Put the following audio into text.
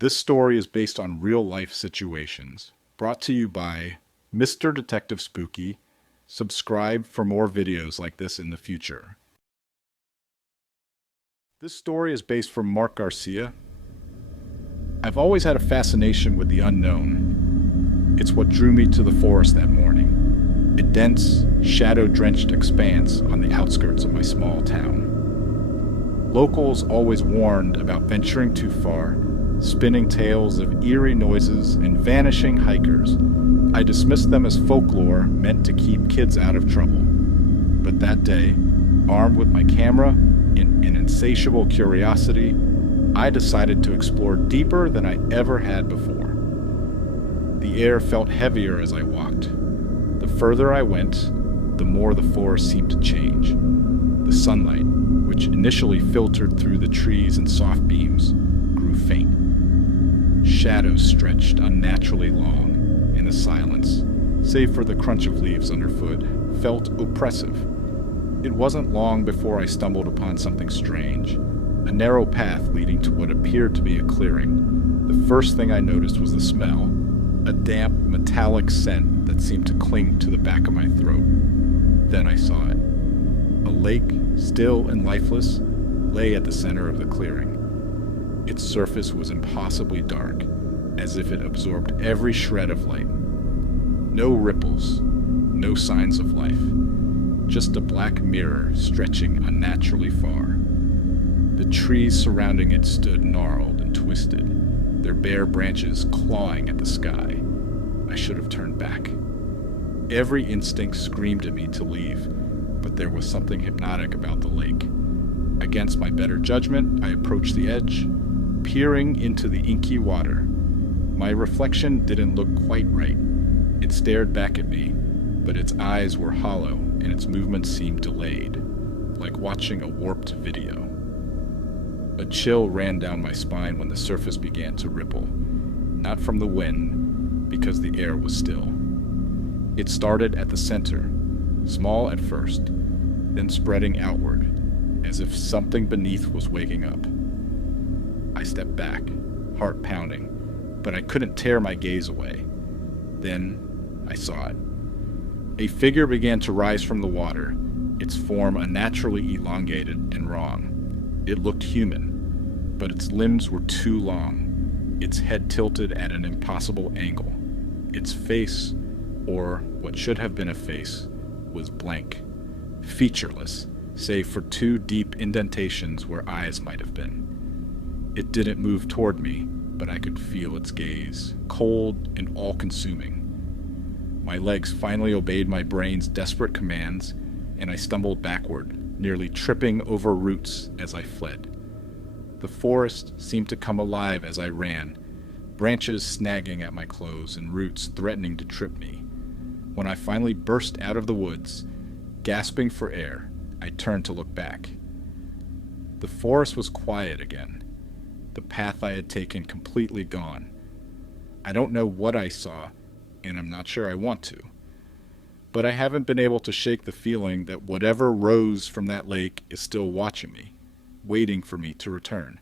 This story is based on real life situations. Brought to you by Mr. Detective Spooky. Subscribe for more videos like this in the future. This story is based from Mark Garcia. I've always had a fascination with the unknown. It's what drew me to the forest that morning, a dense, shadow-drenched expanse on the outskirts of my small town. Locals always warned about venturing too far, spinning tales of eerie noises and vanishing hikers. I dismissed them as folklore meant to keep kids out of trouble. But that day, armed with my camera and an insatiable curiosity, I decided to explore deeper than I ever had before. The air felt heavier as I walked. The further I went, the more the forest seemed to change. The sunlight, which initially filtered through the trees in soft beams, grew faint. Shadows stretched unnaturally long, and the silence, save for the crunch of leaves underfoot, felt oppressive. It wasn't long before I stumbled upon something strange, a narrow path leading to what appeared to be a clearing. The first thing I noticed was the smell, a damp, metallic scent that seemed to cling to the back of my throat. Then I saw it. A lake, still and lifeless, lay at the center of the clearing. Its surface was impossibly dark, as if it absorbed every shred of light. No ripples, no signs of life, just a black mirror stretching unnaturally far. The trees surrounding it stood gnarled and twisted, their bare branches clawing at the sky. I should have turned back. Every instinct screamed at me to leave, but there was something hypnotic about the lake. Against my better judgment, I approached the edge, peering into the inky water. My reflection didn't look quite right. It stared back at me, but its eyes were hollow and its movements seemed delayed, like watching a warped video. A chill ran down my spine when the surface began to ripple, not from the wind, because the air was still. It started at the center, small at first, then spreading outward, as if something beneath was waking up. I stepped back, heart pounding, but I couldn't tear my gaze away. Then I saw it. A figure began to rise from the water, its form unnaturally elongated and wrong. It looked human, but its limbs were too long, its head tilted at an impossible angle. Its face, or what should have been a face, was blank, featureless, save for two deep indentations where eyes might have been. It didn't move toward me, but I could feel its gaze, cold and all-consuming. My legs finally obeyed my brain's desperate commands, and I stumbled backward, nearly tripping over roots as I fled. The forest seemed to come alive as I ran, branches snagging at my clothes and roots threatening to trip me. When I finally burst out of the woods, gasping for air, I turned to look back. The forest was quiet again, the path I had taken completely gone. I don't know what I saw, and I'm not sure I want to. But I haven't been able to shake the feeling that whatever rose from that lake is still watching me, waiting for me to return.